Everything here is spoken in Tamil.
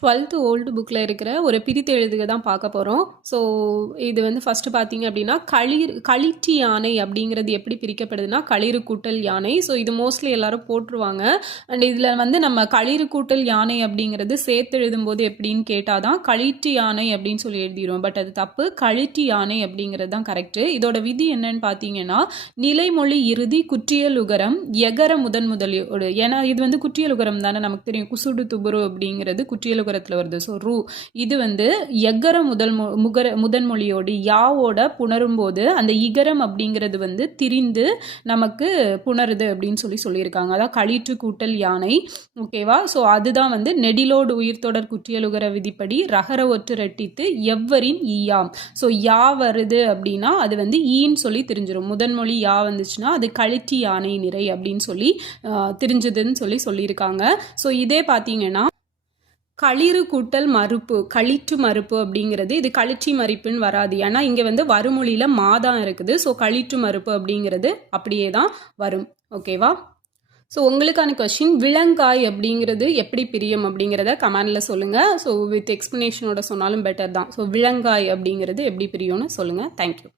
டுவெல்த்து ஓல்டு புக்கில் இருக்கிற ஒரு பிரித்து எழுதுக தான் பார்க்க போகிறோம் ஸோ இது வந்து ஃபஸ்ட்டு பார்த்தீங்க அப்படின்னா களிர் களிட்டி யானை அப்படிங்கிறது எப்படி பிரிக்கப்படுதுன்னா களிறு கூட்டல் யானை. ஸோ இது மோஸ்ட்லி எல்லாரும் போட்டுருவாங்க. அண்ட் இதில் வந்து நம்ம களிறு கூட்டல் யானை அப்படிங்கிறது சேர்த்து எழுதும்போது எப்படின்னு கேட்டால் தான் களிட்டி யானை அப்படின்னு சொல்லி எழுதிடுவோம். பட் அது தப்பு. களிட்டி யானை அப்படிங்கிறது தான் கரெக்டு இதோட விதி என்னன்னு பார்த்தீங்கன்னா நிலைமொழி இறுதி குற்றியல் உகரம் எகர முதன் முதலியோடு ஏன்னா இது வந்து குற்றியல் உகரம் தானே நமக்கு தெரியும். குசுடு துபுரு அப்படிங்கிறது குற்றியல் உகரத்தில் வருது. ஸோ ரூ இது வந்து எகர முதல் முகர முதன்மொழியோடு யாவோட புணரும் போது அந்த இகரம் அப்படிங்கிறது வந்து திரிந்து நமக்கு புணருது அப்படின்னு சொல்லி சொல்லியிருக்காங்க. அதான் களிற்று கூட்டல் யானை. ஓகேவா ஸோ அதுதான் வந்து நெடிலோடு உயிர்த்தொடர் குற்றியலுகர விதிப்படி ரகர ஒற்று ரெட்டித்து எவ்வரின் ஈயாம். ஸோ யா வருது அப்படின்னா அது வந்து ஈன்னு சொல்லி தெரிஞ்சிடும் முதன்மொழி யா வந்துச்சுன்னா அது கழிச்சி யானை நிறை அப்படின்னு சொல்லி தெரிஞ்சதுன்னு சொல்லி சொல்லியிருக்காங்க. ஸோ இதே பார்த்தீங்கன்னா களிறு கூட்டல் மறுப்பு களிற்று மறுப்பு அப்படிங்கிறது இது களிச்சி மறுப்புன்னு வராது. ஏன்னா இங்கே வந்து வருமொழியில் மாதான் இருக்குது. ஸோ களிற்று மறுப்பு அப்படிங்கிறது அப்படியே தான் வரும். ஓகேவா ஸோ உங்களுக்கான கொஷின் விலங்காய் அப்படிங்கிறது எப்படி பிரியும் அப்படிங்கிறத கமெண்டில் சொல்லுங்கள் ஸோ வித் எக்ஸ்ப்ளனேஷனோட சொன்னாலும் பெட்டர் தான். ஸோ விலங்காய் அப்படிங்கிறது எப்படி பிரியும்னு சொல்லுங்கள் தேங்க்யூ